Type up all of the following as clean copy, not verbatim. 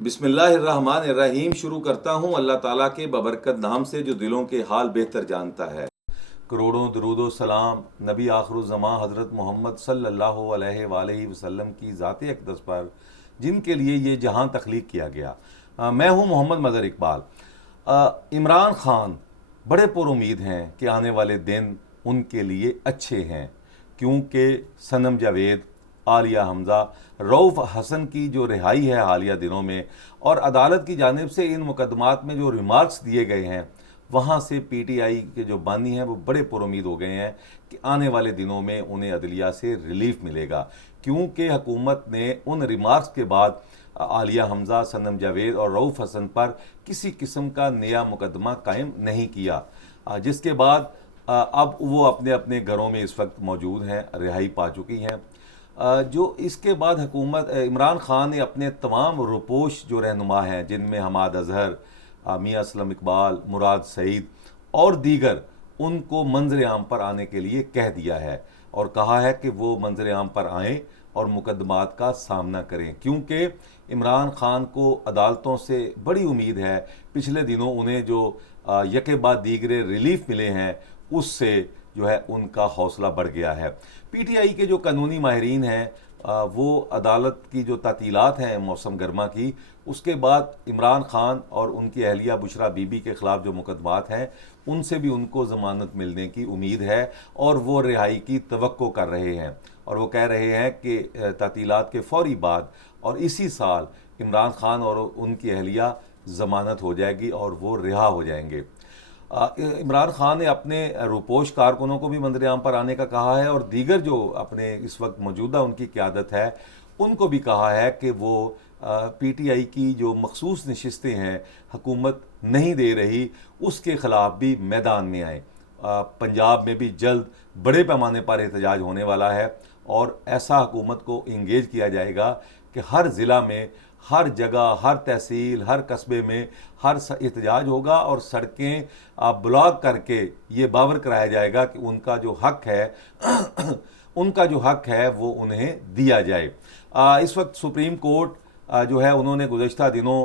बिस्मिल्लाहिर्रहमानिर्रहीम। शुरू करता हूँ अल्लाह ताला के बबरकत नाम से जो दिलों के हाल बेहतर जानता है। करोड़ों दरूदो सलाम नबी आखिरुज़्ज़मां हज़रत मोहम्मद सल्लल्लाहु अलैहि वसल्लम की ज़ात अक़दस पर, जिनके लिए ये जहां तख्लीक किया गया। मैं हूँ मोहम्मद मदर इकबाल। इमरान खान बड़े पुरुमीद हैं कि आने वाले दिन उनके लिए अच्छे हैं, क्योंकि सनम जावेद, आलिया हमज़ा, रऊफ़ हसन की जो रिहाई है हालिया दिनों में, और अदालत की जानिब से इन मुकदमात में जो रिमार्क्स दिए गए हैं, वहाँ से पीटीआई के जो बानी हैं वो बड़े पुरुमीद हो गए हैं कि आने वाले दिनों में उन्हें अदलिया से रिलीफ मिलेगा, क्योंकि हुकूमत ने उन रिमार्क्स के बाद आलिया हमज़ा, सनम जावेद और रऊफ़ हसन पर किसी किस्म का नया मुकदमा कायम नहीं किया, जिसके बाद अब वो अपने अपने घरों में इस वक्त मौजूद हैं, रिहाई पा चुकी हैं। जो इसके बाद हुकूमत इमरान खान ने अपने तमाम रुपोश जो रहनुमा हैं, जिनमें हमाद अजहर, मियाँ असलम इकबाल, मुराद सईद और दीगर, उनको मंजर आम पर आने के लिए कह दिया है और कहा है कि वो मंजर आम पर आएँ और मुकदमात का सामना करें, क्योंकि इमरान खान को अदालतों से बड़ी उम्मीद है। पिछले दिनों उन्हें जो यके बाद दीगरे रिलीफ मिले हैं, उससे जो है उनका हौसला बढ़ गया है। पीटीआई के जो कानूनी माहिरीन हैं, वो अदालत की जो तातीलात हैं मौसम गर्मा की, उसके बाद इमरान खान और उनकी अहलिया बुशरा बीबी के ख़िलाफ़ जो मुकदमात हैं, उनसे भी उनको ज़मानत मिलने की उम्मीद है और वो रिहाई की तवक्को कर रहे हैं। और वो कह रहे हैं कि तातीलात के फ़ौरी बाद और इसी साल इमरान खान और उनकी अहलिया ज़मानत हो जाएगी और वो रिहा हो जाएंगे। इमरान खान ने अपने रुपोश कारकुनों को भी मंजर-ए-आम पर आने का कहा है और दीगर जो अपने इस वक्त मौजूदा उनकी क़यादत है, उनको भी कहा है कि वो पीटीआई की जो मखसूस नशिस्तें हैं हुकूमत नहीं दे रही, उसके ख़िलाफ़ भी मैदान में आएँ। पंजाब में भी जल्द बड़े पैमाने पर एहतजाज होने वाला है और ऐसा हुकूमत को इंगेज किया जाएगा कि हर ज़िला में, हर जगह, हर तहसील, हर कस्बे में हर एहतजाज होगा और सड़कें ब्लॉक करके ये बावर कराया जाएगा कि उनका जो हक है उनका जो हक है वो उन्हें दिया जाए। इस वक्त सुप्रीम कोर्ट जो है, उन्होंने गुज़श्ता दिनों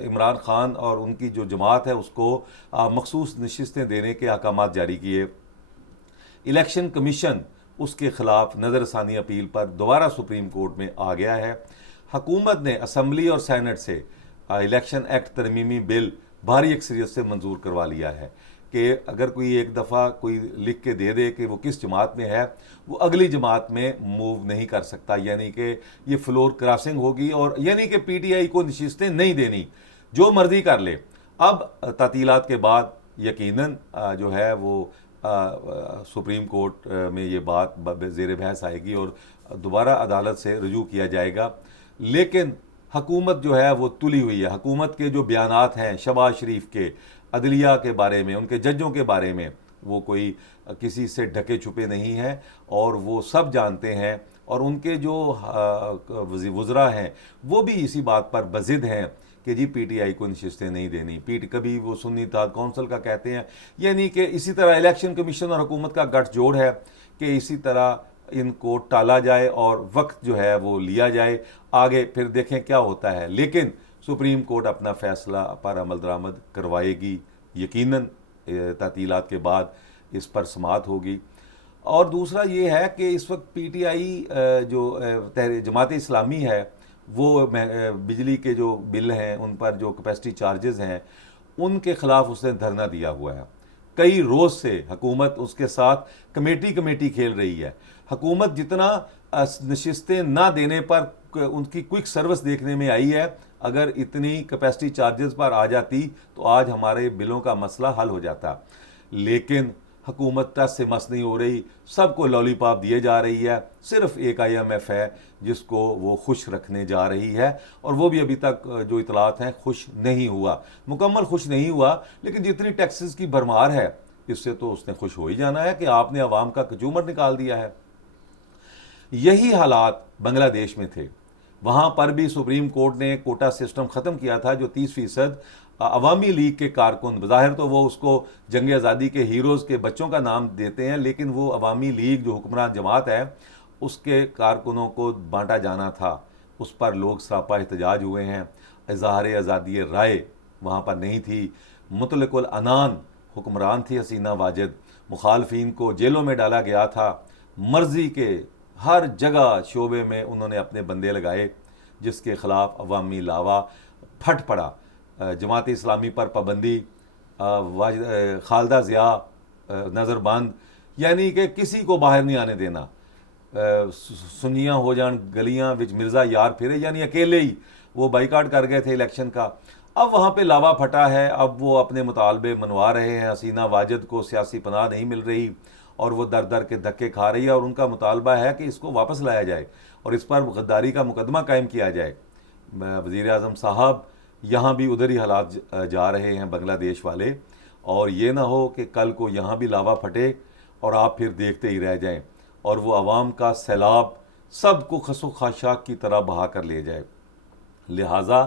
इमरान खान और उनकी जो जमात है उसको मखसूस नशिस्तें देने के अहकामात जारी किए। इलेक्शन कमीशन उसके ख़िलाफ़ नज़रसानी अपील पर दोबारा सुप्रीम कोर्ट में आ गया है। हुकूमत ने असम्बली और सैनेट से इलेक्शन एक्ट तरमीमी बिल भारी अक्सरियत से मंजूर करवा लिया है कि अगर कोई एक दफ़ा कोई लिख के दे दे कि वो किस जमात में है, वो अगली जमात में मूव नहीं कर सकता, यानी कि ये फ्लोर क्रॉसिंग होगी और यानी कि पीटीआई को नशिस्तें नहीं देनी, जो मर्जी कर ले। अब तातीलात के बाद यकीनन जो है वो सुप्रीम कोर्ट में ये बात ज़ेर बहस आएगी और दोबारा अदालत से रुजू किया जाएगा। लेकिन हुकूमत जो है वो तुली हुई है। हुकूमत के जो बयानात हैं शहबाज शरीफ के अदलिया के बारे में, उनके जजों के बारे में, वो कोई किसी से ढके छुपे नहीं हैं और वो सब जानते हैं और उनके जो वज़रा हैं वो भी इसी बात पर बज़िद हैं कि जी पीटीआई को नशिस्तें नहीं देनी। कभी वो सुन्नी इत्तेहाद कौंसिल का कहते हैं, यानी कि इसी तरह इलेक्शन कमीशन और हुकूमत का गठजोड़ है कि इसी तरह इनको टाला जाए और वक्त जो है वो लिया जाए, आगे फिर देखें क्या होता है। लेकिन सुप्रीम कोर्ट अपना फ़ैसला पर अमल दरामद करवाएगी, यकीनन तातीलात के बाद इस पर समाअत होगी। और दूसरा ये है कि इस वक्त पीटीआई जो जमात इस्लामी है, वो बिजली के जो बिल हैं उन पर जो कैपेसिटी चार्जेस हैं उनके ख़िलाफ़ उसने धरना दिया हुआ है। कई रोज़ से हुकूमत उसके साथ कमेटी खेल रही है। हुकूमत जितना नशिस्तें ना देने पर उनकी क्विक सर्विस देखने में आई है, अगर इतनी कैपेसिटी चार्जेस पर आ जाती तो आज हमारे बिलों का मसला हल हो जाता। लेकिन हुकूमत टस से मस नहीं हो रही, सबको लॉलीपॉप दिए जा रही है। सिर्फ एक IMF है जिसको वो खुश रखने जा रही है और वो भी अभी तक जो इतलात हैं खुश नहीं हुआ, मुकम्मल खुश नहीं हुआ। लेकिन जितनी टैक्सेस की भरमार है, इससे तो उसने खुश हो ही जाना है कि आपने अवाम का कचूमर निकाल दिया है। यही हालात बांग्लादेश में थे। वहाँ पर भी सुप्रीम कोर्ट ने कोटा सिस्टम ख़त्म किया था, जो 30% अवामी लीग के कारकुन, बज़ाहिर तो वो उसको जंग आज़ादी के हीरोज़ के बच्चों का नाम देते हैं, लेकिन वो अवामी लीग जो हुक्मरान जमात है उसके कारकुनों को बांटा जाना था, उस पर लोग सरापा एहतजाज हुए हैं। इज़हार आज़ादी राय वहाँ पर नहीं थी। मुतलकुल अनान हुक्मरान थी हसीना वाजिद। मुखालफिन को जेलों में डाला गया था। मर्जी के हर जगह शोबे में उन्होंने अपने बंदे लगाए, जिसके ख़िलाफ़ अवामी लावा फट पड़ा। जमात इस्लामी पर पाबंदी, खालदा ज़िया नज़रबंद, यानी कि किसी को बाहर नहीं आने देना। सुनियाँ हो जान गलियाँ विच मिर्ज़ा यार फिरे, यानी अकेले ही वो बाइकाट कर गए थे इलेक्शन का। अब वहाँ पे लावा फटा है। अब वो अपने मुतालबे मनवा रहे हैं। हसीना वाजिद को सियासी पनाह नहीं मिल रही और वो दर दर के धक्के खा रही है और उनका मुतालबा है कि इसको वापस लाया जाए और इस पर गद्दारी का मुकदमा कायम किया जाए। वज़ीर आज़म साहब यहाँ भी उधर ही हालात जा रहे हैं बांग्लादेश वाले, और ये ना हो कि कल को यहाँ भी लावा फटे और आप फिर देखते ही रह जाएं और वो अवाम का सैलाब सबको खसो खाशाक की तरह बहा कर ले जाए। लिहाजा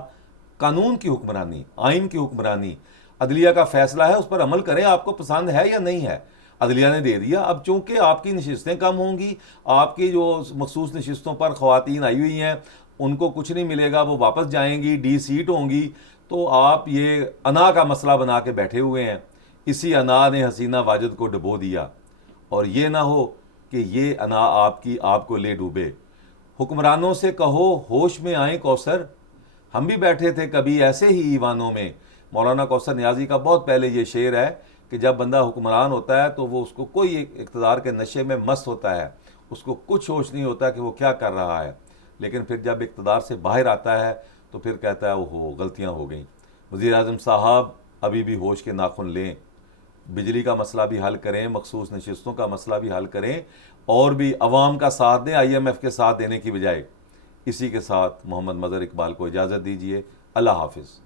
कानून की हुक्मरानी, आइन की हुक्मरानी, अदलिया का फैसला है, उस पर अमल करें, आपको पसंद है या नहीं है। अदलिया ने दे दिया। अब चूंकि आपकी नशिस्तें कम होंगी, आपकी जो मखसूस नशिस्तों पर ख़वातीन आई हुई हैं उनको कुछ नहीं मिलेगा, वो वापस जाएंगी, डी सीट होंगी, तो आप ये अना का मसला बना के बैठे हुए हैं। इसी अना ने हसीना वाजिद को डुबो दिया और ये ना हो कि ये अना आपको ले डूबे। हुक्मरानों से कहो होश में आए कौसर। हम भी बैठे थे कभी ऐसे ही ईवानों में। मौलाना कौसर नियाजी का बहुत पहले ये शेर है कि जब बंदा हुक्मरान होता है तो वो उसको कोई इक़्तिदार के नशे में मस्त होता है, उसको कुछ होश नहीं होता कि वो क्या कर रहा है, लेकिन फिर जब इक़्तिदार से बाहर आता है तो फिर कहता है ओहो गलतियाँ हो गई। वज़ीर आज़म साहब अभी भी होश के नाखुन लें, बिजली का मसला भी हल करें, मखसूस नशिस्तों का मसला भी हल करें और भी अवाम का साथ दें IMF के साथ देने की बजाय। इसी के साथ मोहम्मद मज़हर इकबाल को इजाज़त दीजिए। अल्लाह हाफिज़।